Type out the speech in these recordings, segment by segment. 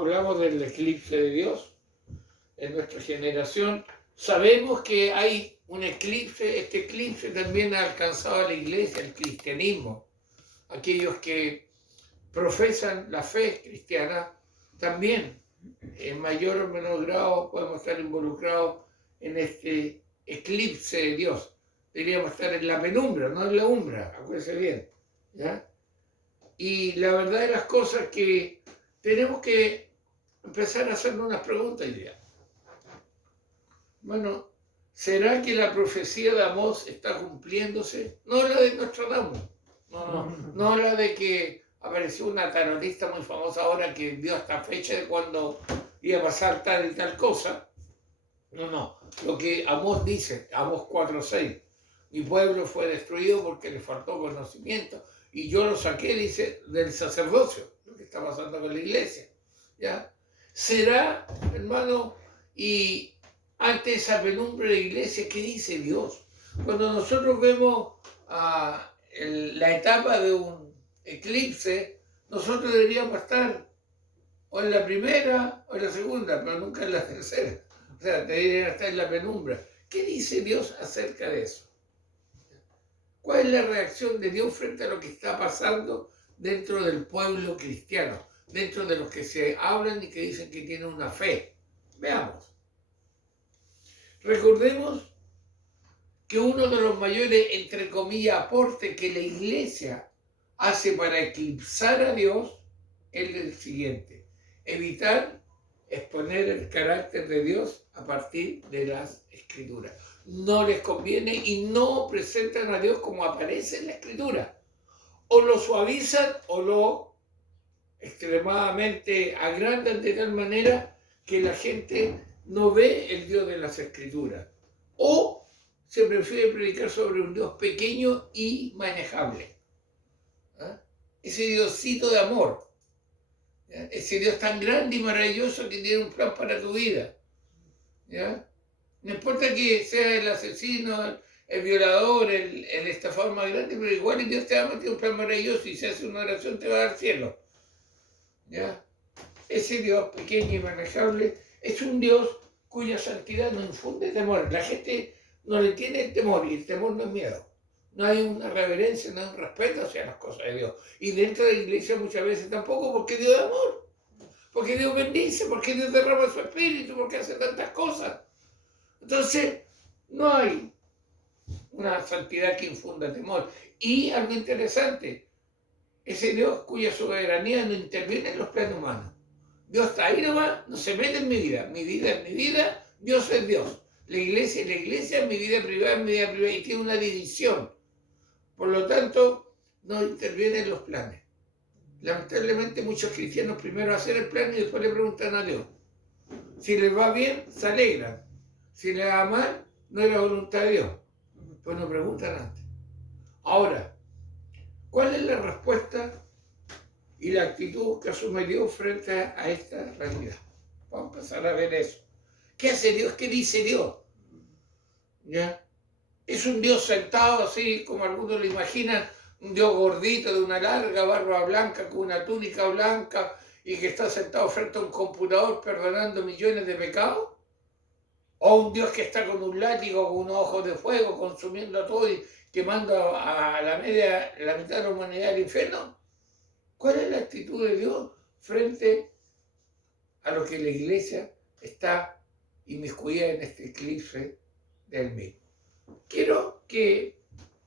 hablamos del eclipse de Dios en nuestra generación. Sabemos que hay un eclipse, este eclipse también ha alcanzado a la iglesia, el cristianismo. Aquellos que profesan la fe cristiana también, en mayor o menor grado, podemos estar involucrados en este eclipse de Dios. Deberíamos estar en la penumbra, no en la umbra, acuérdense bien, ¿ya? Y la verdad de las cosas que tenemos que empezar a hacernos unas preguntas hoy día. Bueno, ¿será que la profecía de Amós está cumpliéndose? No la de Nostradamus, no la de que apareció una tarotista muy famosa ahora que dio hasta fecha de cuando iba a pasar tal y tal cosa. No, lo que Amós dice, Amós 4:6, mi pueblo fue destruido porque le faltó conocimiento y yo lo saqué, dice, del sacerdocio, lo que está pasando con la iglesia, ¿ya? ¿Será, hermano, y ante esa penumbra de la iglesia, qué dice Dios? Cuando nosotros vemos la etapa de un eclipse, nosotros deberíamos estar o en la primera o en la segunda, pero nunca en la tercera. O sea, deberían estar en la penumbra. ¿Qué dice Dios acerca de eso? ¿Cuál es la reacción de Dios frente a lo que está pasando dentro del pueblo cristiano? Dentro de los que se hablan y que dicen que tienen una fe. Veamos. Recordemos que uno de los mayores, entre comillas, aportes que la iglesia hace para eclipsar a Dios es el siguiente: evitar exponer el carácter de Dios a partir de las Escrituras. No les conviene y no presentan a Dios como aparece en la Escritura. O lo suavizan o lo extremadamente agrandan de tal manera que la gente no ve el Dios de las Escrituras. O se prefiere predicar sobre un Dios pequeño y manejable. ¿Ah? Ese Diosito de amor. ¿Ya? Ese Dios tan grande y maravilloso que tiene un plan para tu vida. ¿Ya? No importa que sea el asesino, el violador, el estafador más grande, pero igual Dios te ama, tiene un plan maravilloso y si hace una oración te va a dar cielo. ¿Ya? Ese Dios pequeño y manejable es un Dios cuya santidad no infunde temor. La gente no le tiene temor y el temor no es miedo. No hay una reverencia, no hay un respeto hacia las cosas de Dios. Y dentro de la iglesia muchas veces tampoco, porque Dios es amor. Porque Dios bendice, porque Dios derrama su espíritu, porque hace tantas cosas. Entonces, no hay una santidad que infunda temor. Y algo interesante, ese Dios cuya soberanía no interviene en los planes humanos. Dios está ahí nomás, no se mete en mi vida. Mi vida es mi vida, Dios es Dios. La iglesia es la iglesia, mi vida privada es mi vida privada. Y tiene una división. Por lo tanto, no interviene en los planes. Lamentablemente muchos cristianos primero hacen el plan y después le preguntan a Dios. Si les va bien, se alegran. Si les va mal, no es la voluntad de Dios. Pues no preguntan antes. Ahora, ¿cuál es la respuesta y la actitud que asume Dios frente a esta realidad? Vamos a empezar a ver eso. ¿Qué hace Dios? ¿Qué dice Dios? ¿Ya? Es un Dios sentado así como algunos lo imaginan, un Dios gordito de una larga barba blanca con una túnica blanca y que está sentado frente a un computador perdonando millones de pecados. O un Dios que está con un látigo, con unos ojos de fuego, consumiendo a todo y quemando a la mitad de la humanidad al infierno. ¿Cuál es la actitud de Dios frente a lo que la iglesia está inmiscuida en este eclipse del mismo? Quiero que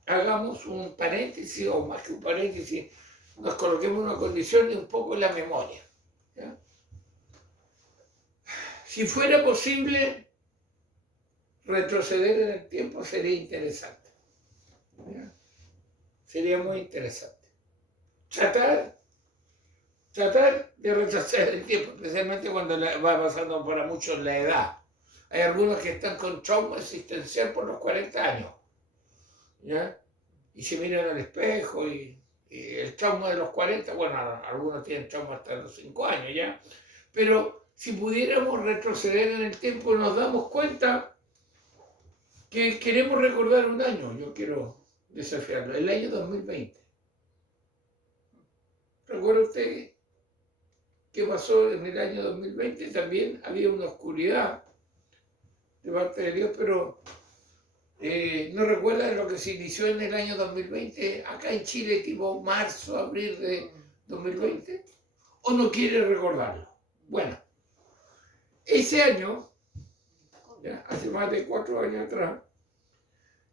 hagamos un paréntesis, o más que un paréntesis, nos coloquemos en una condición y un poco en la memoria. ¿Ya? Si fuera posible retroceder en el tiempo, sería interesante. ¿Ya? Sería muy interesante. Tratar de retroceder el tiempo, especialmente cuando va pasando para muchos la edad. Hay algunos que están con trauma existencial por los 40 años. ¿Ya? Y se miran al espejo y el trauma de los 40, bueno, algunos tienen trauma hasta los 5 años ya, pero si pudiéramos retroceder en el tiempo nos damos cuenta que queremos recordar un año. Yo quiero desafiarlo, el año 2020. ¿Recuerda usted qué pasó en el año 2020, también había una oscuridad de parte de Dios, pero ¿no recuerdas lo que se inició en el año 2020 acá en Chile, tipo marzo, abril de 2020? ¿O no quiere recordarlo? Bueno, ese año, ya, hace más de 4 años atrás,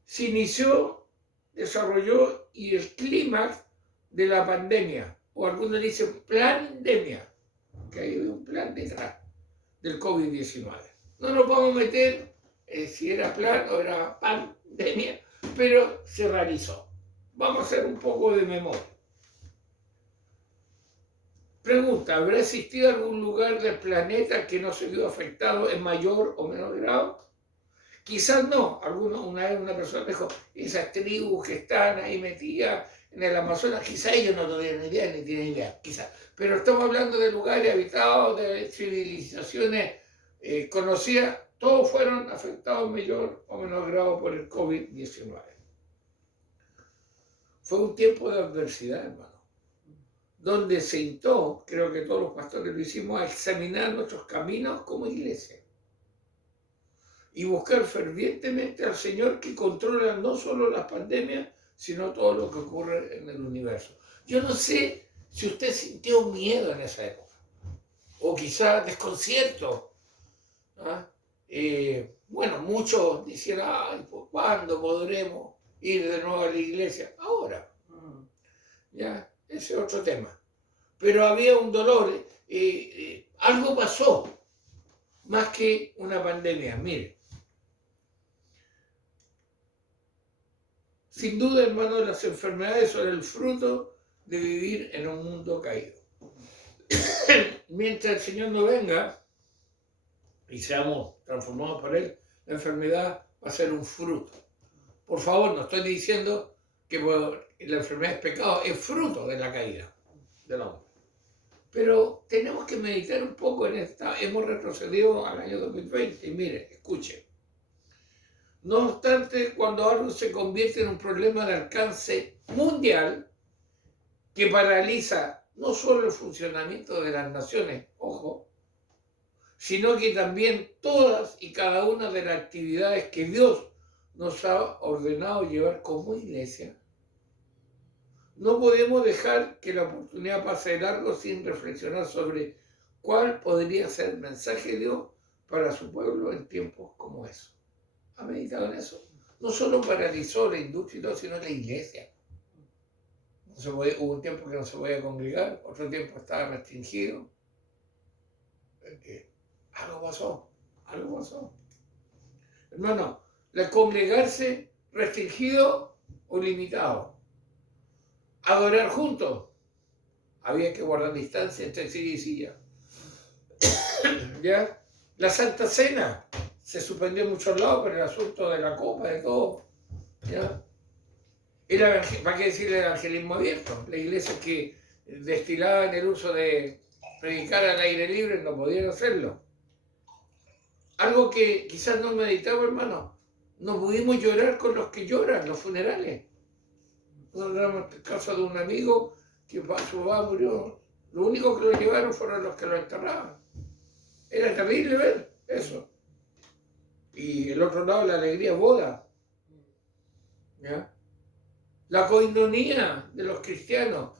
se inició, desarrolló y el clímax de la pandemia, o algunos dicen pandemia, que hay un plan detrás del COVID-19. No nos vamos a meter si era plan o era pandemia, pero se realizó. Vamos a hacer un poco de memoria. Pregunta, ¿habrá existido algún lugar del planeta que no se vio afectado en mayor o menor grado? Quizás no. Una vez una persona dijo, esas tribus que están ahí metidas en el Amazonas, quizás ellos no tuvieron idea ni tienen idea, quizás. Pero estamos hablando de lugares habitados, de civilizaciones conocidas, todos fueron afectados en mayor o menor grado por el COVID-19. Fue un tiempo de adversidad, hermano, donde se instó, creo que todos los pastores lo hicimos, a examinar nuestros caminos como iglesia y buscar fervientemente al Señor que controla no solo las pandemias, sino todo lo que ocurre en el universo. Yo no sé si usted sintió miedo en esa época, o quizás desconcierto. ¿Ah? Bueno, muchos dijeron, ay, pues, ¿cuándo podremos ir de nuevo a la iglesia? Ahora. Ya, ese es otro tema. Pero había un dolor, algo pasó, más que una pandemia. Mire, sin duda, hermano, las enfermedades son el fruto de vivir en un mundo caído. Mientras el Señor no venga y seamos transformados por Él, la enfermedad va a ser un fruto. Por favor, no estoy diciendo que la enfermedad es pecado, es fruto de la caída del hombre. Pero tenemos que meditar un poco en esta. Hemos retrocedido al año 2020 y mire, escuche. No obstante, cuando algo se convierte en un problema de alcance mundial que paraliza no solo el funcionamiento de las naciones, ojo, sino que también todas y cada una de las actividades que Dios nos ha ordenado llevar como iglesia, no podemos dejar que la oportunidad pase de largo sin reflexionar sobre cuál podría ser el mensaje de Dios para su pueblo en tiempos como esos. ¿Ha meditado en eso? No solo paralizó la industria, sino la iglesia. Hubo un tiempo que no se podía congregar, otro tiempo estaba restringido. Algo pasó. Hermano, el congregarse restringido o limitado. Adorar juntos. Había que guardar distancia entre silla y silla. ¿Ya? La Santa Cena se suspendió en muchos lados por el asunto de la copa, de todo. ¿Ya? ¿Para qué decir el evangelismo abierto? Las iglesias que destilaban el uso de predicar al aire libre no podían hacerlo. Algo que quizás no meditaba, hermano. No pudimos llorar con los que lloran, los funerales. Nosotros éramos el caso de un amigo que su papá murió. Lo único que lo llevaron fueron los que lo enterraban. Era terrible ver eso. Y el otro lado, la alegría boda. ¿Ya? La coinonía de los cristianos.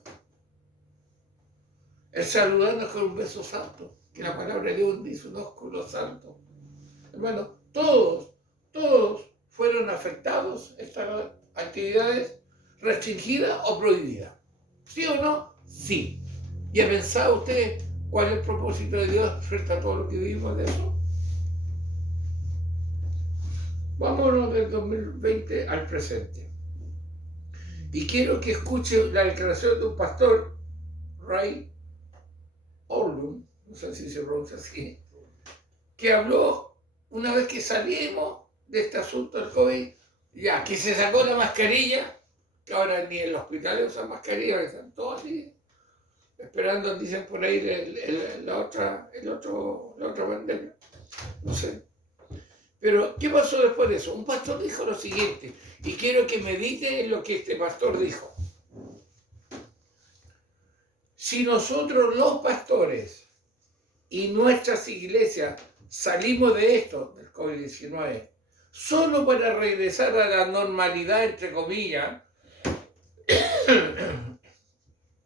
El saludarnos con un beso santo. Que la palabra de Dios dice un ósculo santo. Hermano, todos fueron afectados estas actividades restringidas o prohibidas. ¿Sí o no? Sí. ¿Y ha pensado usted cuál es el propósito de Dios frente a todo lo que vivimos de eso? Vámonos del 2020 al presente. Y quiero que escuche la declaración de un pastor, Ray Orlund, no sé si se pronuncia así, que habló una vez que salimos de este asunto del COVID, ya que se sacó la mascarilla, que ahora ni en los hospitales usan mascarilla, están todos así, esperando, dicen por ahí, la otra pandemia. No sé. Pero, ¿qué pasó después de eso? Un pastor dijo lo siguiente, y quiero que medite en lo que este pastor dijo. Si nosotros los pastores y nuestras iglesias salimos de esto, del COVID-19, solo para regresar a la normalidad, entre comillas,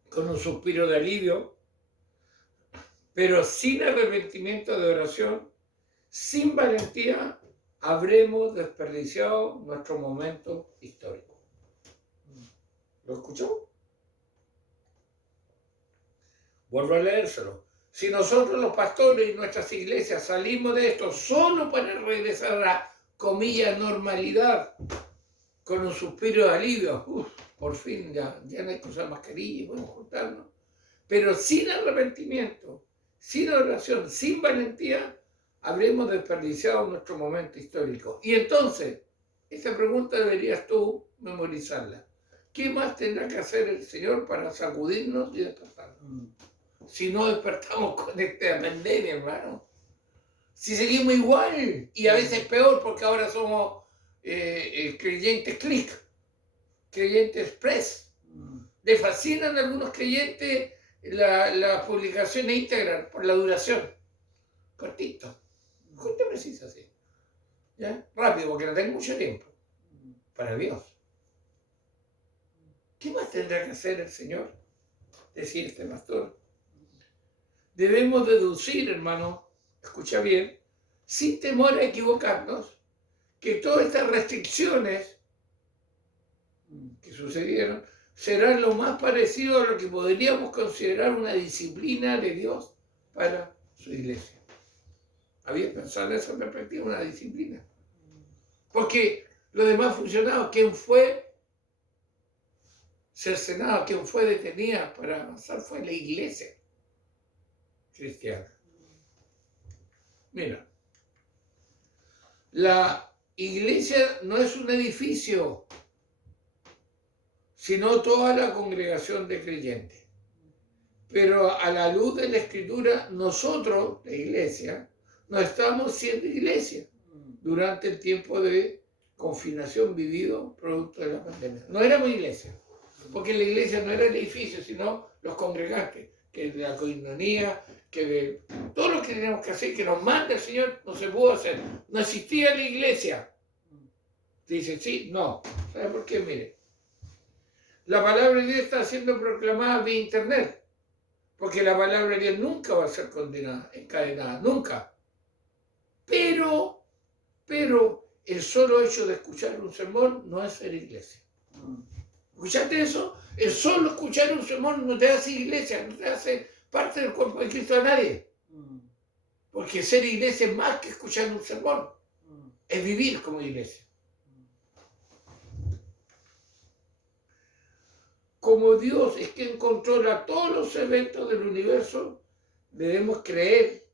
con un suspiro de alivio, pero sin arrepentimiento de oración, sin valentía, habremos desperdiciado nuestro momento histórico. ¿Lo escuchó? Vuelvo a leérselo. Si nosotros los pastores y nuestras iglesias salimos de esto solo para regresar a la, comillas, normalidad, con un suspiro de alivio, por fin ya no hay que usar mascarilla y podemos juntarnos, pero sin arrepentimiento, sin oración, sin valentía, habremos desperdiciado nuestro momento histórico. Y entonces, esta pregunta deberías tú memorizarla. ¿Qué más tendrá que hacer el Señor para sacudirnos y despertarnos? Si no despertamos con esta pandemia, hermano. Si seguimos igual, y a veces peor, porque ahora somos creyentes click, creyentes express. Le fascinan a algunos creyentes la publicación íntegra por la duración. Cortito. Justo preciso así. ¿Ya? Rápido, porque no tengo mucho tiempo. Para Dios. ¿Qué más tendrá que hacer el Señor? Decía este pastor. Debemos deducir, hermano, escucha bien, sin temor a equivocarnos, que todas estas restricciones que sucedieron serán lo más parecido a lo que podríamos considerar una disciplina de Dios para su iglesia. Había pensado en esa perspectiva, una disciplina. Porque lo demás funcionaba. ¿Quién fue cercenado? ¿Quién fue detenida para avanzar? Fue la iglesia cristiana. Mira, la iglesia no es un edificio, sino toda la congregación de creyentes. Pero a la luz de la Escritura, nosotros, la iglesia, no estamos siendo iglesia durante el tiempo de confinación vivido producto de la pandemia. No éramos iglesia, porque la iglesia no era el edificio, sino los congregantes, que de la coinonía, que de todo lo que teníamos que hacer, que nos manda el Señor, no se pudo hacer. No existía la iglesia. Dice, sí, no. ¿Sabe por qué? Mire, la palabra de Dios está siendo proclamada vía internet, porque la palabra de Dios nunca va a ser condenada, encadenada, nunca. Pero el solo hecho de escuchar un sermón no es ser iglesia. ¿Escuchaste eso? El solo escuchar un sermón no te hace iglesia, no te hace parte del cuerpo de Cristo a nadie. Porque ser iglesia es más que escuchar un sermón, es vivir como iglesia. Como Dios es quien controla todos los eventos del universo, debemos creer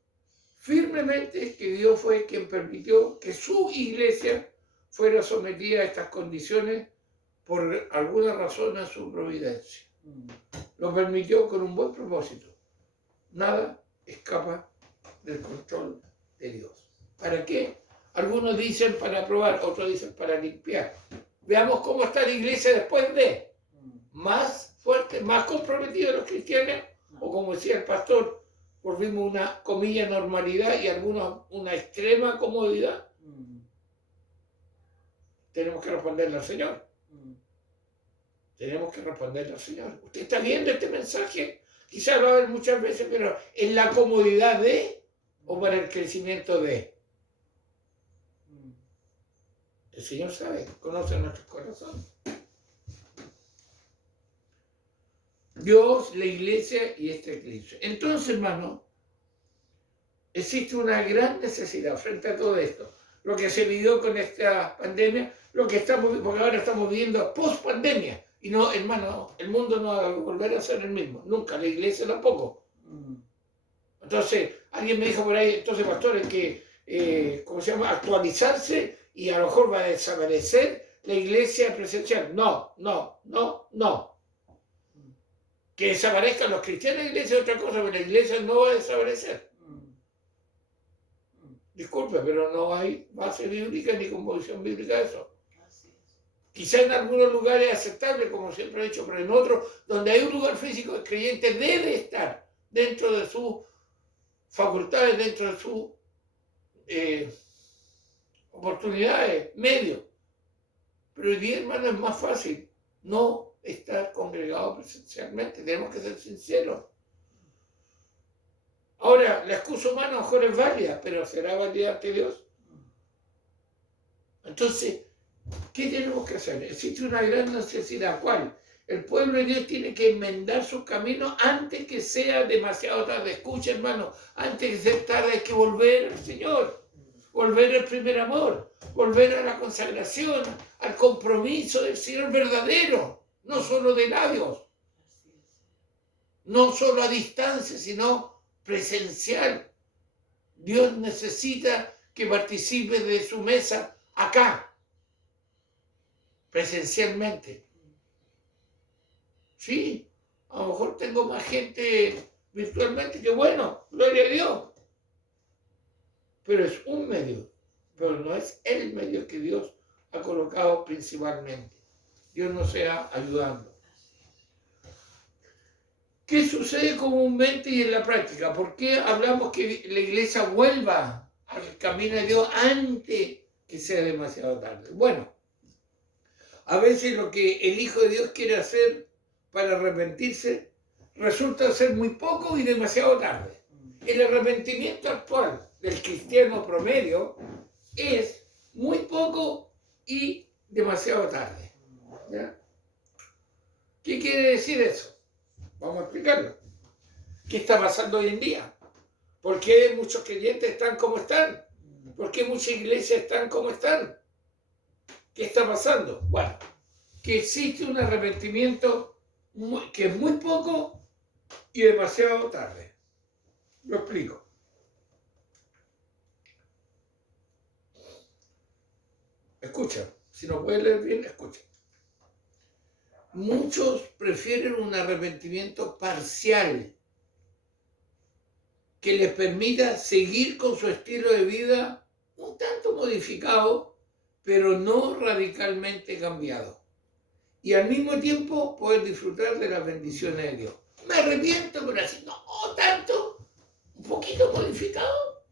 firmemente que Dios fue quien permitió que su iglesia fuera sometida a estas condiciones por alguna razón en su providencia. Lo permitió con un buen propósito. Nada escapa del control de Dios. ¿Para qué? Algunos dicen para probar, otros dicen para limpiar. Veamos cómo está la iglesia después de. Más fuerte, más comprometidos los cristianos, o como decía el pastor, volvimos una comilla normalidad y algunos una extrema comodidad. Tenemos que responderle al Señor. Tenemos que responderle al Señor. ¿Usted está viendo este mensaje? Quizás lo va a ver muchas veces, pero ¿en la comodidad de o para el crecimiento de? El Señor sabe, conoce nuestros corazones. Dios, la iglesia y este eclipse. Entonces, hermano, existe una gran necesidad frente a todo esto. Lo que se vivió con esta pandemia, lo que estamos, porque ahora estamos viviendo post-pandemia. Y no, hermano, el mundo no va a volver a ser el mismo. Nunca, la iglesia tampoco. Entonces, alguien me dijo por ahí, entonces, pastor, es que, ¿cómo se llama? Actualizarse y a lo mejor va a desaparecer la iglesia presencial. No. Que desaparezcan los cristianos de la iglesia es otra cosa, pero la iglesia no va a desaparecer. Disculpe, pero no hay base bíblica ni convicción bíblica de eso. Quizá en algunos lugares es aceptable, como siempre he dicho, pero en otros, donde hay un lugar físico, el creyente debe estar dentro de su facultades, dentro de sus oportunidades, medios. Pero hoy día, hermano, es más fácil no estar congregado presencialmente. Tenemos que ser sinceros. Ahora, la excusa humana a lo mejor es válida, pero ¿será válida ante Dios? Entonces, ¿qué tenemos que hacer? Existe una gran necesidad. ¿Cuál? El pueblo de Dios tiene que enmendar sus caminos antes que sea demasiado tarde. Escucha, hermano, antes que sea tarde hay que volver al Señor, volver al primer amor, volver a la consagración, al compromiso del Señor verdadero, no solo de labios, no solo a distancia, sino presencial. Dios necesita que participe de su mesa acá, presencialmente. Sí, a lo mejor tengo más gente virtualmente, que bueno, gloria a Dios. Pero es un medio, pero no es el medio que Dios ha colocado principalmente. Dios nos sea ayudando. ¿Qué sucede comúnmente y en la práctica? ¿Por qué hablamos que la iglesia vuelva al camino de Dios antes que sea demasiado tarde? Bueno, a veces lo que el Hijo de Dios quiere hacer para arrepentirse resulta ser muy poco y demasiado tarde. El arrepentimiento actual del cristiano promedio es muy poco y demasiado tarde. ¿Ya? ¿Qué quiere decir eso? Vamos a explicarlo. ¿Qué está pasando hoy en día? ¿Por qué muchos creyentes están como están? ¿Por qué muchas iglesias están como están? ¿Qué está pasando? Bueno, que existe un arrepentimiento que es muy poco y demasiado tarde. Lo explico. Escucha, si no puedes leer bien, escucha. Muchos prefieren un arrepentimiento parcial que les permita seguir con su estilo de vida un tanto modificado, pero no radicalmente cambiado. Y al mismo tiempo poder disfrutar de las bendiciones de Dios. Me arrepiento, pero así no tanto, un poquito modificado,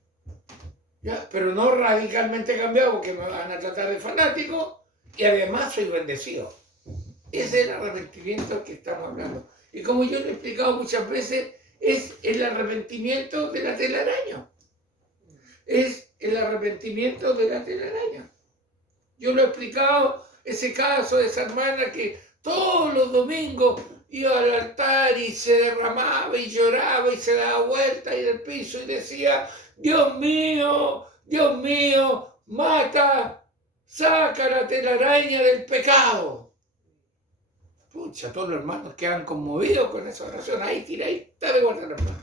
¿ya? Pero no radicalmente cambiado, porque me van a tratar de fanático y además soy bendecido. Ese es el arrepentimiento que estamos hablando. Y como yo lo he explicado muchas veces, es el arrepentimiento de la telaraña. Es el arrepentimiento de la telaraña. Yo lo he explicado, ese caso de esa hermana que todos los domingos iba al altar y se derramaba y lloraba y se daba vuelta y del piso y decía, Dios mío, mata, saca la telaraña del pecado. Pucha, todos los hermanos quedan conmovidos con esa oración. Ahí tiradita de guardar, hermano.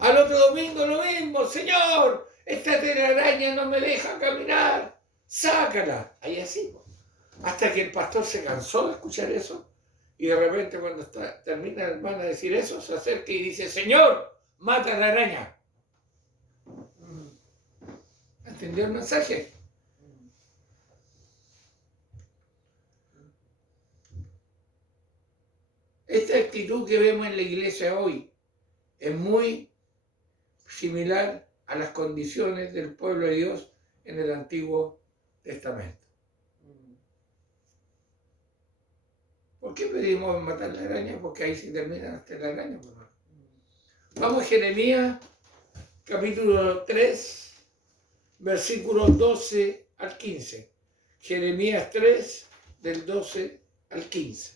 Al otro domingo lo mismo, Señor, esta telaraña no me deja caminar, sácala. Ahí así. Hasta que el pastor se cansó de escuchar eso y de repente cuando termina el hermano de decir eso, se acerca y dice, Señor, mata a la araña. ¿Entendió el mensaje? Esta actitud que vemos en la iglesia hoy es muy similar a las condiciones del pueblo de Dios en el Antiguo Testamento. ¿Por qué pedimos matar la araña? Porque ahí se termina hasta la araña. Vamos a Jeremías, capítulo 3, versículos 12 al 15. Jeremías 3, del 12 al 15.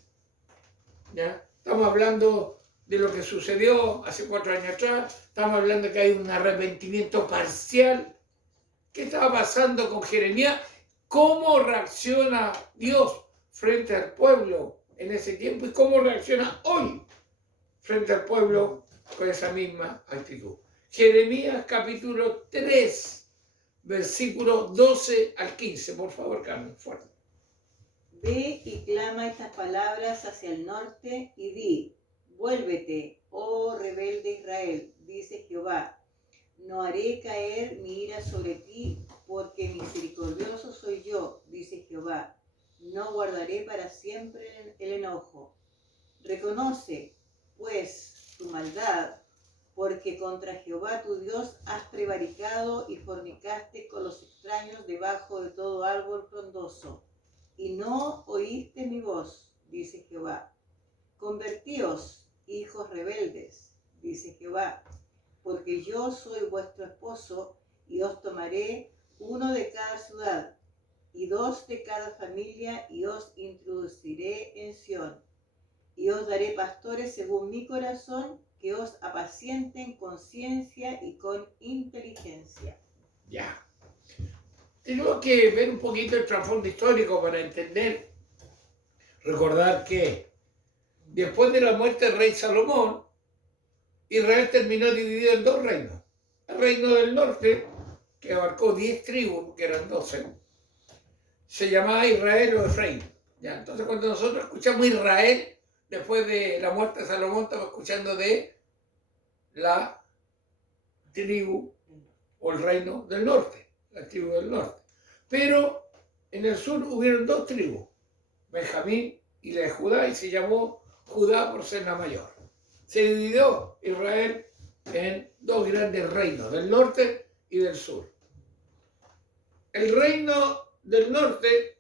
¿Ya? Estamos hablando de lo que sucedió hace 4 años atrás. Estamos hablando de que hay un arrepentimiento parcial. ¿Qué estaba pasando con Jeremías? ¿Cómo reacciona Dios frente al pueblo en ese tiempo? ¿Y cómo reacciona hoy frente al pueblo con esa misma actitud? Jeremías capítulo 3, versículos 12 al 15. Por favor, Carmen, fuerte. Ve y clama estas palabras hacia el norte y di, vuélvete, oh rebelde Israel, dice Jehová. No haré caer mi ira sobre ti, porque misericordioso soy yo, dice Jehová. No guardaré para siempre el enojo. Reconoce, pues, tu maldad, porque contra Jehová tu Dios has prevaricado y fornicaste con los extraños debajo de todo árbol frondoso, y no oíste mi voz, dice Jehová. Convertíos, hijos rebeldes, dice Jehová, porque yo soy vuestro esposo, y os tomaré uno de cada ciudad, y dos de cada familia, y os introduciré en Sión, y os daré pastores según mi corazón, que os apacienten con ciencia y con inteligencia. Ya. Tenemos que ver un poquito el trasfondo histórico para entender, recordar que después de la muerte del rey Salomón, Israel terminó dividido en dos reinos. El reino del norte, que abarcó 10 tribus, que eran 12, se llamaba Israel o Efraín. ¿Ya? Entonces cuando nosotros escuchamos Israel, después de la muerte de Salomón, estamos escuchando de la tribu o el reino del norte, la tribu del norte. Pero en el sur hubieron dos tribus, Benjamín y la de Judá, y se llamó Judá por ser la mayor. Se dividió Israel en dos grandes reinos, del norte y del sur. El reino del norte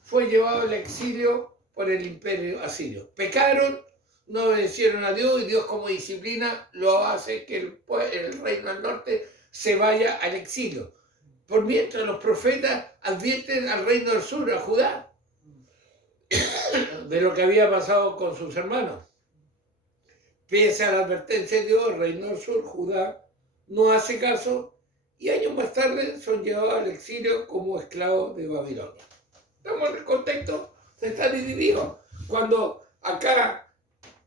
fue llevado al exilio por el imperio asirio. Pecaron, no obedecieron a Dios, y Dios como disciplina lo hace que el reino del norte se vaya al exilio. Por mientras los profetas advierten al reino del sur, a Judá, de lo que había pasado con sus hermanos. Pese a la advertencia de Dios, el reino del sur, Judá, no hace caso, y años más tarde son llevados al exilio como esclavos de Babilonia. ¿Estamos en el contexto? Se está dividido. Cuando acá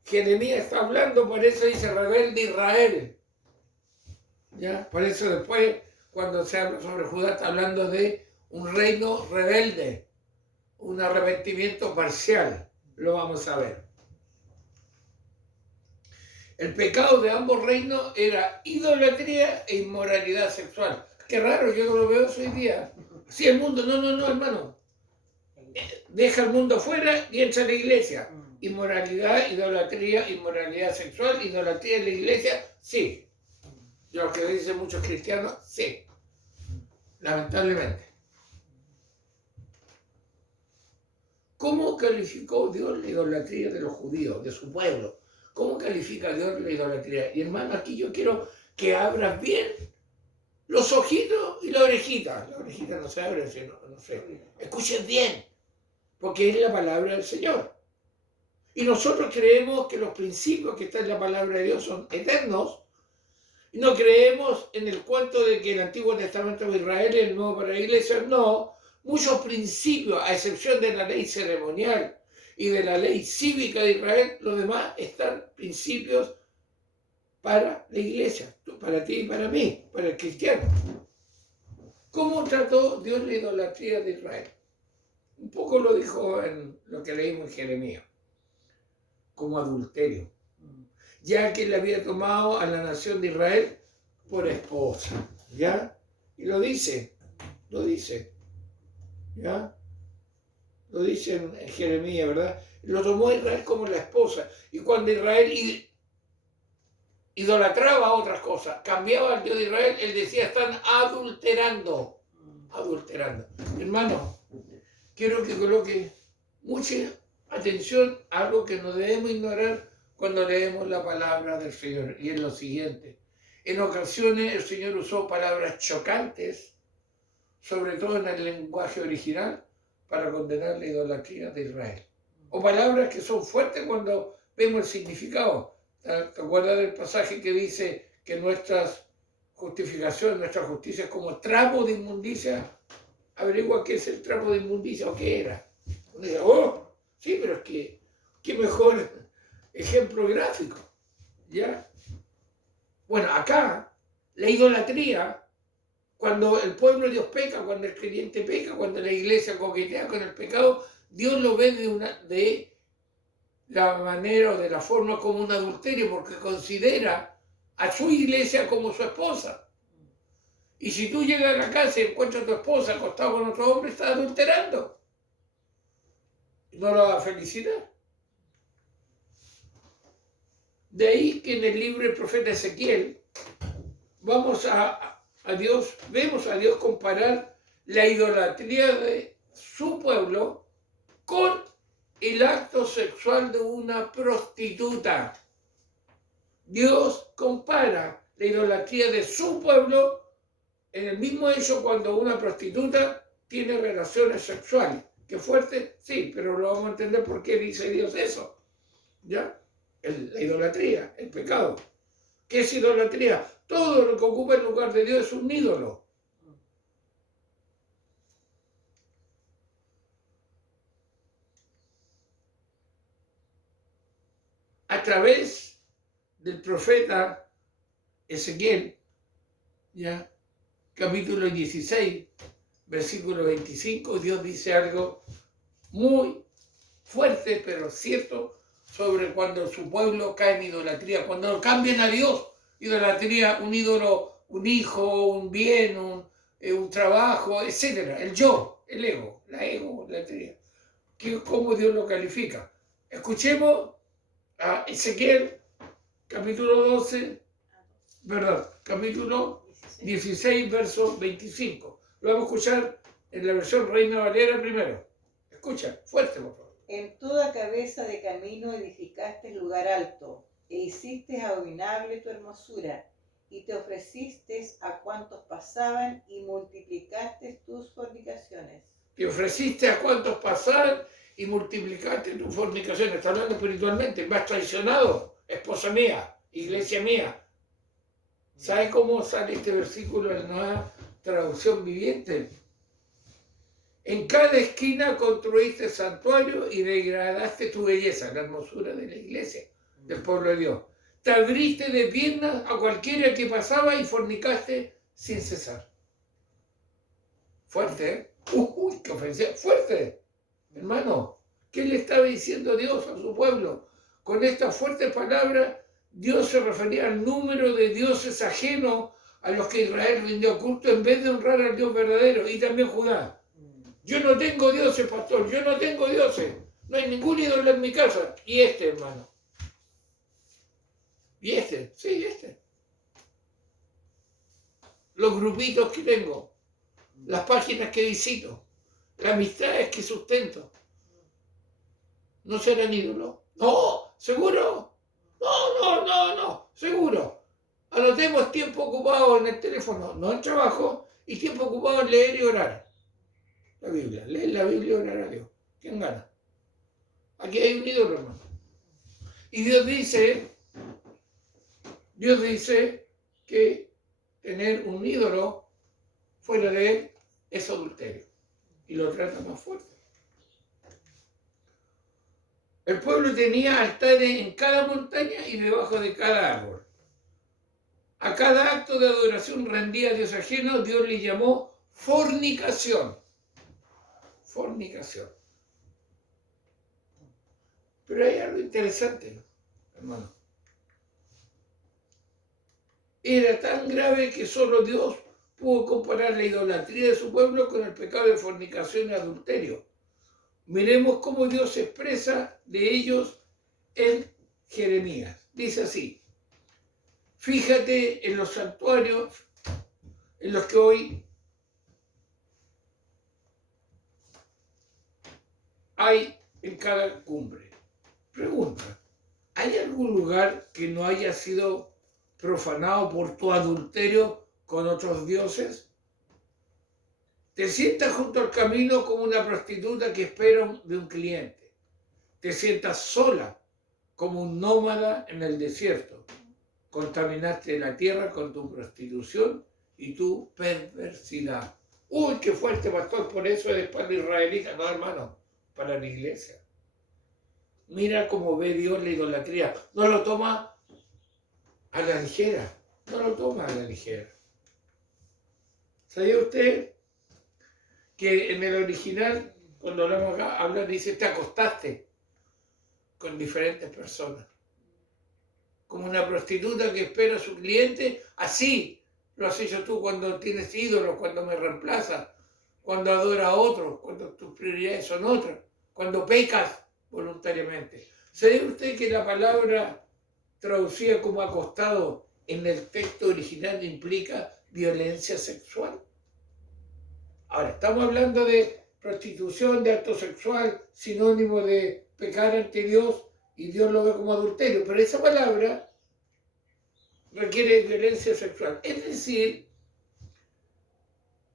Jeremías está hablando, por eso dice rebelde Israel. ¿Ya? Por eso después, cuando se habla sobre Judá, está hablando de un reino rebelde, un arrepentimiento parcial. Lo vamos a ver. El pecado de ambos reinos era idolatría e inmoralidad sexual. Qué raro, yo no lo veo hoy día. Sí, el mundo, no, hermano. Deja el mundo afuera y entra a la iglesia. Inmoralidad, idolatría, inmoralidad sexual, idolatría en la iglesia, sí. Lo que dicen muchos cristianos, sí. Lamentablemente. ¿Cómo calificó Dios la idolatría de los judíos, de su pueblo? ¿Cómo califica Dios la idolatría? Y hermano, aquí yo quiero que abras bien los ojitos y la orejita. La orejita no se abre, sino, no sé. Escuchen bien, porque es la palabra del Señor. Y nosotros creemos que los principios que están en la palabra de Dios son eternos. Y no creemos en el cuento de que el Antiguo Testamento de Israel es el nuevo para la iglesia. No, muchos principios, a excepción de la ley ceremonial y de la ley cívica de Israel, los demás están principios para la iglesia, para ti y para mí, para el cristiano. ¿Cómo trató Dios la idolatría de Israel? Un poco lo dijo en lo que leímos en Jeremías, como adulterio, ya que le había tomado a la nación de Israel por esposa, ¿ya? Y lo dice, ¿ya? Lo dice en Jeremías, ¿verdad? Lo tomó Israel como la esposa. Y cuando Israel idolatraba otras cosas, cambiaba al Dios de Israel, él decía, están adulterando. Hermano, quiero que coloque mucha atención a algo que no debemos ignorar cuando leemos la palabra del Señor. Y es lo siguiente. En ocasiones el Señor usó palabras chocantes, sobre todo en el lenguaje original, para condenar la idolatría de Israel. O palabras que son fuertes cuando vemos el significado. ¿Te acuerdas del pasaje que dice que nuestra justificación, nuestra justicia es como trapo de inmundicia? Averigua qué es el trapo de inmundicia o qué era. Uno dice, oh, sí, pero es que, qué mejor ejemplo gráfico. ¿Ya? Bueno, acá, la idolatría, cuando el pueblo de Dios peca, cuando el creyente peca, cuando la iglesia coquetea con el pecado, Dios lo ve de la manera o de la forma como un adulterio, porque considera a su iglesia como su esposa. Y si tú llegas a la casa y encuentras a tu esposa acostada con otro hombre, estás adulterando. No lo vas a felicitar. De ahí que en el libro del profeta Ezequiel vemos a Dios comparar la idolatría de su pueblo con el acto sexual de una prostituta. Dios compara la idolatría de su pueblo en el mismo hecho cuando una prostituta tiene relaciones sexuales. ¿Qué fuerte? Sí, pero lo vamos a entender por qué dice Dios eso. ¿Ya? La idolatría, el pecado. ¿Qué es idolatría? Todo lo que ocupa el lugar de Dios es un ídolo. A través del profeta Ezequiel, ¿ya? Capítulo 16, versículo 25, Dios dice algo muy fuerte, pero cierto, sobre cuando su pueblo cae en idolatría, cuando cambian a Dios, idolatría, un ídolo, un hijo, un bien, un trabajo, etc. El yo, el ego, la idolatría. ¿Cómo Dios lo califica? Escuchemos a Ezequiel, capítulo 12, ¿verdad? Capítulo 16, verso 25. Lo vamos a escuchar en la versión Reina Valera primero. Escucha, fuerte, por favor. En toda cabeza de camino edificaste lugar alto, e hiciste abominable tu hermosura, y te ofreciste a cuantos pasaban, y multiplicaste tus fornicaciones. Te ofreciste a cuantos pasaban y multiplicaste tus fornicaciones. Está hablando espiritualmente. Me has traicionado, esposa mía, iglesia mía. ¿Sabe cómo sale este versículo en la Nueva Traducción Viviente? En cada esquina construiste santuario y degradaste tu belleza, la hermosura de la iglesia, del pueblo de Dios. Te abriste de piernas a cualquiera que pasaba y fornicaste sin cesar. Fuerte, ¿eh? Uy, qué ofensiva. Fuerte, hermano. ¿Qué le estaba diciendo Dios a su pueblo? Con estas fuertes palabras, Dios se refería al número de dioses ajenos a los que Israel rindió culto en vez de honrar al Dios verdadero, y también Judá. Yo no tengo dioses, pastor, yo no tengo dioses. No hay ningún ídolo en mi casa. Y este, hermano. Y este, sí, este. Los grupitos que tengo, las páginas que visito, las amistades que sustento. ¿No serán ídolos? No, ¿seguro? No, seguro. Anotemos tiempo ocupado en el teléfono, no en trabajo, y tiempo ocupado en leer y orar. La Biblia, leer la Biblia y orar a Dios. ¿Quién gana? Aquí hay un ídolo, hermano. Y Dios dice que tener un ídolo fuera de él es adulterio. Y lo trata más fuerte. El pueblo tenía altares en cada montaña y debajo de cada árbol. A cada acto de adoración rendía a Dios ajeno, Dios le llamó fornicación. Fornicación. Pero hay algo interesante, hermano. Era tan grave que solo Dios pudo comparar la idolatría de su pueblo con el pecado de fornicación y adulterio. Miremos cómo Dios se expresa de ellos en Jeremías. Dice así: fíjate en los santuarios en los que hoy hay en cada cumbre. Pregunta: ¿hay algún lugar que no haya sido profanado por tu adulterio con otros dioses? Te sientas junto al camino como una prostituta que espera de un cliente. Te sientas sola como un nómada en el desierto. Contaminaste la tierra con tu prostitución y tu perversidad. Uy, qué fuerte, pastor, por eso es para el israelita, no, hermano, para la iglesia. Mira cómo ve Dios la idolatría. No lo toma a la ligera. No lo toma a la ligera. ¿Sabía usted que en el original, cuando hablamos acá, dice te acostaste con diferentes personas? Como una prostituta que espera a su cliente, así lo has hecho tú cuando tienes ídolos, cuando me reemplazas, cuando adoras a otros, cuando tus prioridades son otras, cuando pecas voluntariamente. ¿Sabe usted que la palabra traducida como acostado en el texto original implica violencia sexual. Ahora, estamos hablando de prostitución, de acto sexual, sinónimo de pecar ante Dios, y Dios lo ve como adulterio, pero esa palabra requiere violencia sexual. Es decir,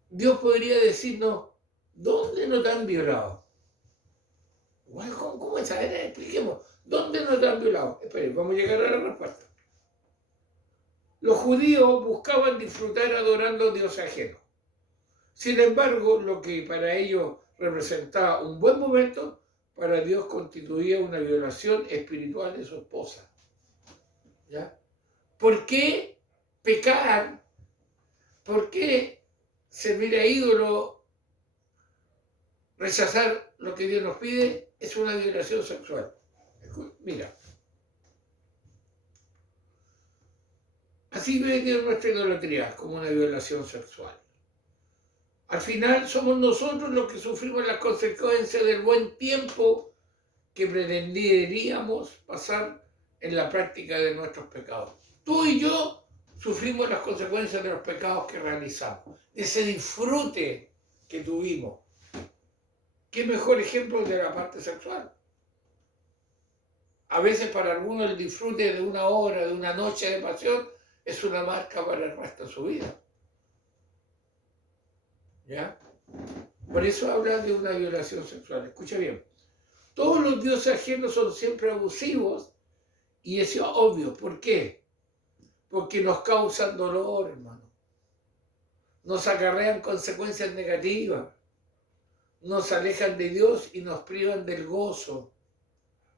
Dios podría decirnos, ¿dónde no te han violado? ¿Cómo es? A ver, expliquemos. ¿Dónde no te han violado? Esperen, vamos a llegar a la respuesta. Los judíos buscaban disfrutar adorando a Dios ajeno. Sin embargo, lo que para ellos representaba un buen momento, para Dios constituía una violación espiritual de su esposa. ¿Ya? ¿Por qué pecar? ¿Por qué servir a ídolo, rechazar lo que Dios nos pide? Es una violación sexual. Mira. Así ve Dios nuestra idolatría como una violación sexual. Al final somos nosotros los que sufrimos las consecuencias del buen tiempo que pretenderíamos pasar en la práctica de nuestros pecados. Tú y yo sufrimos las consecuencias de los pecados que realizamos, de ese disfrute que tuvimos. ¿Qué mejor ejemplo de la parte sexual? A veces para algunos el disfrute de una hora, de una noche de pasión, es una marca para el resto de su vida. ¿Ya? Por eso habla de una violación sexual. Escucha bien. Todos los dioses ajenos son siempre abusivos y eso es obvio. ¿Por qué? Porque nos causan dolor, hermano. Nos acarrean consecuencias negativas. Nos alejan de Dios y nos privan del gozo,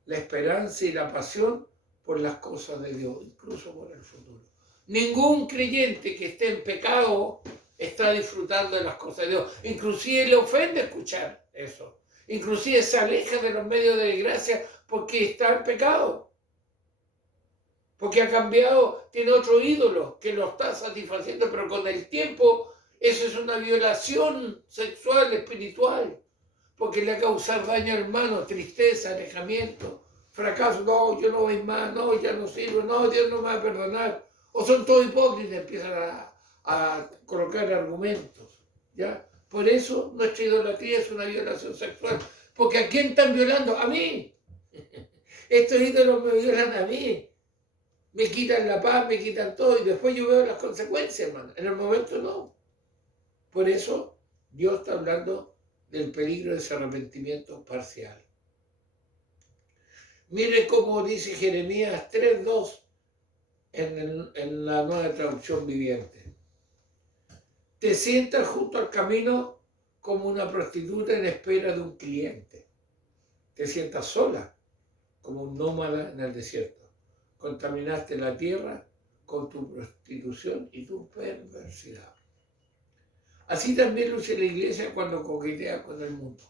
la esperanza y la pasión por las cosas de Dios, incluso por el futuro. Ningún creyente que esté en pecado está disfrutando de las cosas de Dios. Inclusive le ofende escuchar eso. Inclusive se aleja de los medios de gracia porque está en pecado. Porque ha cambiado, tiene otro ídolo que lo está satisfaciendo, pero con el tiempo eso es una violación sexual, espiritual. Porque le va a causar daño al hermano, tristeza, alejamiento, fracaso. No, yo no voy más, no, ya no sirvo, no, Dios no me va a perdonar. O son todos hipócritas, empiezan a colocar argumentos, ¿ya? Por eso nuestra idolatría es una violación sexual. Porque ¿a quién están violando? A mí. Estos ídolos me violan a mí. Me quitan la paz, me quitan todo y después yo veo las consecuencias, hermano. En el momento no. Por eso Dios está hablando del peligro de ese arrepentimiento parcial. Mire cómo dice Jeremías 3:2 en la Nueva Traducción Viviente. Te sientas junto al camino como una prostituta en espera de un cliente. Te sientas sola como un nómada en el desierto. Contaminaste la tierra con tu prostitución y tu perversidad. Así también luce la iglesia cuando coquetea con el mundo.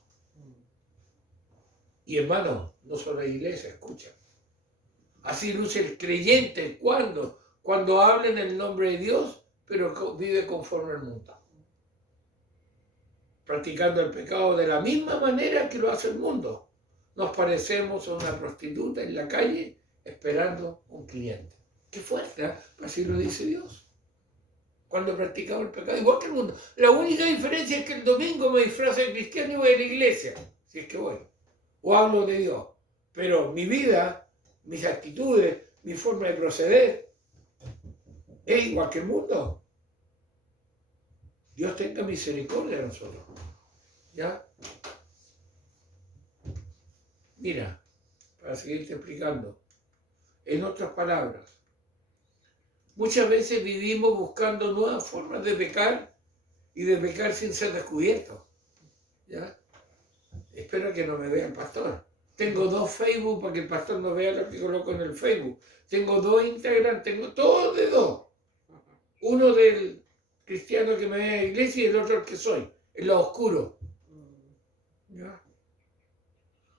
Y hermano, no solo la iglesia, escucha. Así luce el creyente cuando habla en el nombre de Dios, pero vive conforme al mundo. Practicando el pecado de la misma manera que lo hace el mundo. Nos parecemos a una prostituta en la calle esperando un cliente. Qué fuerte, ¿eh? Así lo dice Dios. Cuando practicamos el pecado, igual que el mundo. La única diferencia es que el domingo me disfrazo de cristiano y voy a la iglesia, si es que voy. O hablo de Dios. Pero mi vida, mis actitudes, mi forma de proceder, es igual que el mundo. Dios tenga misericordia de nosotros. ¿Ya? Mira, para seguirte explicando. En otras palabras, muchas veces vivimos buscando nuevas formas de pecar y de pecar sin ser descubiertos. ¿Ya? Espero que no me vea el pastor. Tengo 2 Facebook para que el pastor no vea lo que coloco en el Facebook. Tengo 2 Instagram, tengo todo de 2. Uno del cristiano que me ve en la iglesia y el otro el que soy, en lo oscuro. ¿Ya?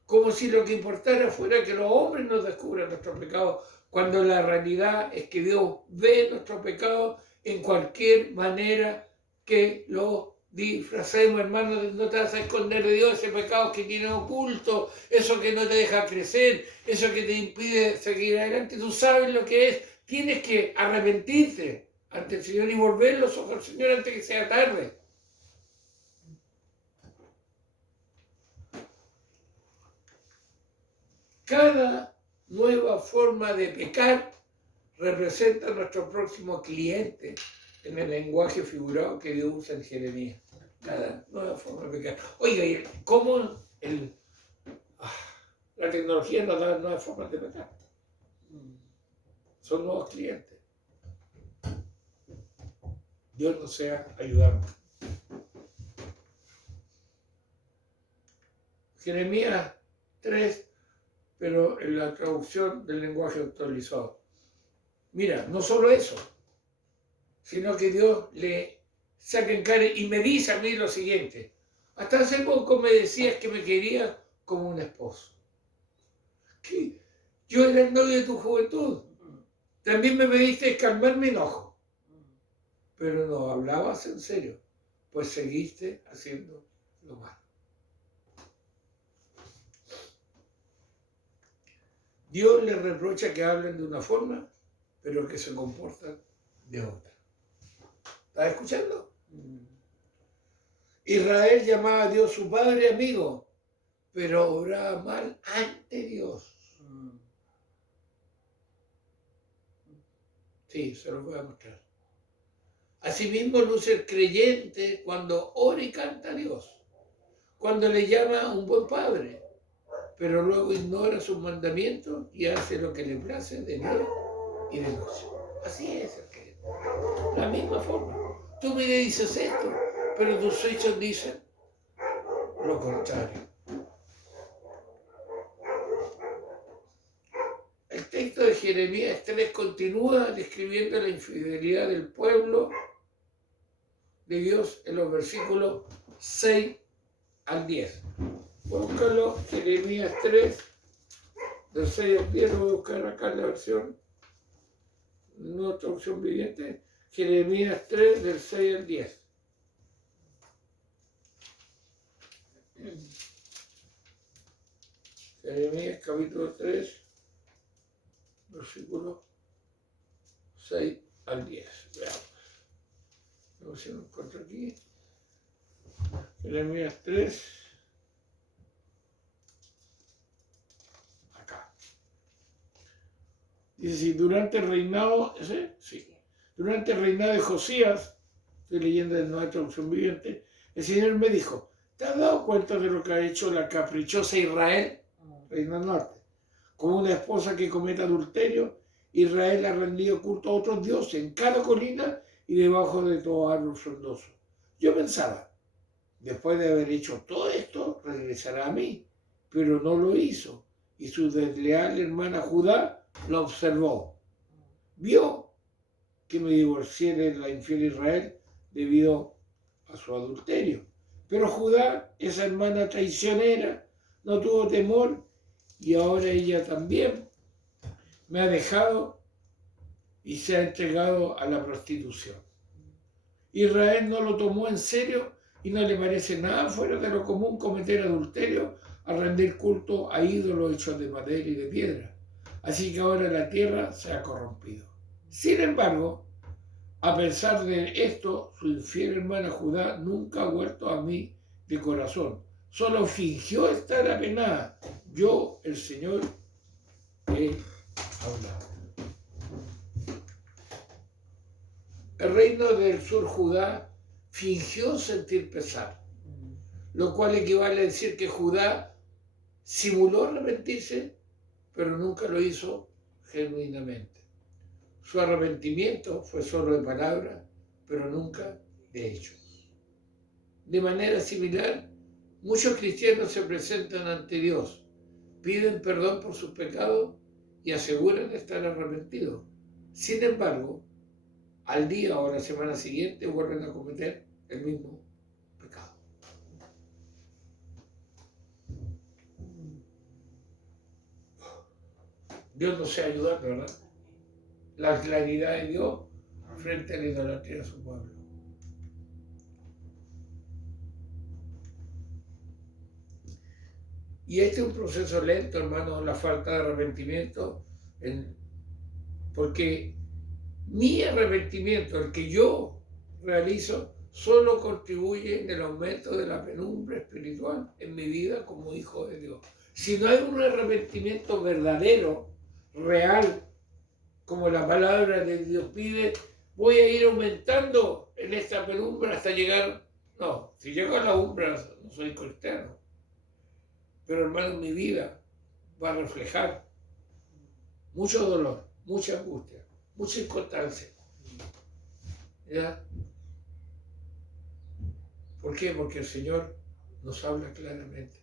Como si lo que importara fuera que los hombres nos descubran nuestros pecados, cuando la realidad es que Dios ve nuestros pecados en cualquier manera que lo disfracemos, hermano, no te vas a esconder de Dios ese pecado que tienes oculto, eso que no te deja crecer, eso que te impide seguir adelante. Tú sabes lo que es. Tienes que arrepentirte ante el Señor y volver los ojos al Señor antes que sea tarde. Cada nueva forma de pecar representa a nuestro próximo cliente en el lenguaje figurado que Dios usa en Jeremías. Cada nueva forma de pecar. Oiga, ¿cómo la tecnología nos da nuevas formas de pecar? Son nuevos clientes. Dios nos sea ayudando. Jeremías 3, pero en la traducción del lenguaje actualizado. Mira, no solo eso, sino que Dios le saca en cara y me dice a mí lo siguiente. Hasta hace poco me decías que me querías como un esposo. Que yo era el novio de tu juventud. También me pediste calmar mi enojo. Pero no hablabas en serio, pues seguiste haciendo lo malo. Dios les reprocha que hablen de una forma, pero que se comportan de otra. ¿Estás escuchando? Israel llamaba a Dios su padre amigo, pero obraba mal ante Dios. Sí, se lo voy a mostrar. Asimismo luce el creyente cuando ora y canta a Dios, cuando le llama un buen padre, pero luego ignora sus mandamientos y hace lo que le place de día y de noche. Así es el creyente. La misma forma. Tú me dices esto, pero tus hechos dicen lo contrario. El texto de Jeremías 3 continúa describiendo la infidelidad del pueblo de Dios en los versículos 6 al 10. Búscalo, Jeremías 3, del 6 al 10, lo voy a buscar acá en la versión, no traducción viviente, Jeremías 3, del 6 al 10. Jeremías capítulo 3, versículo 6 al 10. Veamos. Vamos a ver si lo encuentro aquí. Jeremías 3. Acá. Dice, si durante el reinado, ¿ese? Sí. Durante el reinado de Josías, estoy leyendo de Nueva Traducción Viviente, el Señor me dijo, ¿te has dado cuenta de lo que ha hecho la caprichosa Israel, reina del norte? Como una esposa que comete adulterio, Israel ha rendido culto a otros dioses en cada colina y debajo de todo árbol frondoso. Yo pensaba, después de haber hecho todo esto, regresará a mí, pero no lo hizo. Y su desleal hermana Judá lo observó. Vio que me divorcié de la infiel Israel debido a su adulterio. Pero Judá, esa hermana traicionera, no tuvo temor y ahora ella también me ha dejado y se ha entregado a la prostitución. Israel no lo tomó en serio y no le parece nada fuera de lo común cometer adulterio al rendir culto a ídolos hechos de madera y de piedra. Así que ahora la tierra se ha corrompido. Sin embargo, a pesar de esto, su infiel hermana Judá nunca ha vuelto a mí de corazón. Solo fingió estar apenada. Yo, el Señor, he hablado. El reino del sur Judá fingió sentir pesar, lo cual equivale a decir que Judá simuló arrepentirse, pero nunca lo hizo genuinamente. Su arrepentimiento fue solo de palabra, pero nunca de hechos. De manera similar, muchos cristianos se presentan ante Dios, piden perdón por sus pecados y aseguran estar arrepentidos. Sin embargo, al día o la semana siguiente vuelven a cometer el mismo pecado. Dios nos sea ayudando, ¿verdad? La claridad de Dios frente a la idolatría de su pueblo. Y este es un proceso lento, hermano, la falta de arrepentimiento, porque mi arrepentimiento, el que yo realizo, solo contribuye en el aumento de la penumbra espiritual en mi vida como hijo de Dios. Si no hay un arrepentimiento verdadero, real, como la palabra de Dios pide, voy a ir aumentando en esta penumbra hasta llegar. No, si llego a la umbra no soy cristiano. Pero hermano, mi vida va a reflejar mucho dolor, mucha angustia, mucha inconstancia. ¿Ya? ¿Por qué? Porque el Señor nos habla claramente.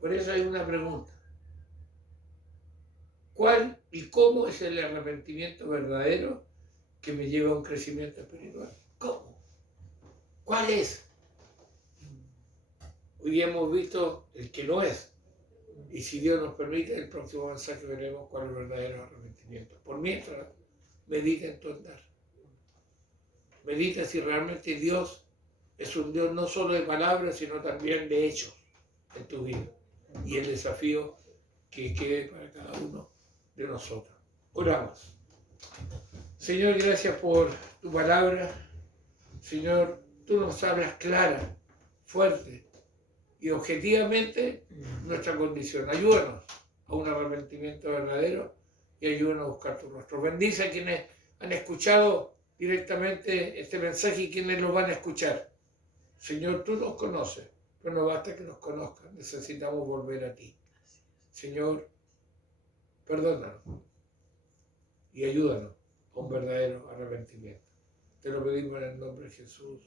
Por eso hay una pregunta. ¿Cuál y cómo es el arrepentimiento verdadero que me lleva a un crecimiento espiritual? ¿Cómo? ¿Cuál es? Hoy día hemos visto el que no es. Y si Dios nos permite, el próximo mensaje veremos cuál es el verdadero arrepentimiento. Por mientras, medita en tu andar. Medita si realmente Dios es un Dios no solo de palabras, sino también de hechos en tu vida. Y el desafío que quede para cada uno de nosotros. Oramos. Señor, gracias por tu palabra. Señor, tú nos hablas clara, fuerte y objetivamente nuestra condición. Ayúdanos a un arrepentimiento verdadero y ayúdanos a buscar tu rostro. Bendice a quienes han escuchado directamente este mensaje y quienes lo van a escuchar. Señor, tú nos conoces, pero no basta que nos conozcas, necesitamos volver a ti. Señor, perdónanos y ayúdanos a un verdadero arrepentimiento. Te lo pedimos en el nombre de Jesús.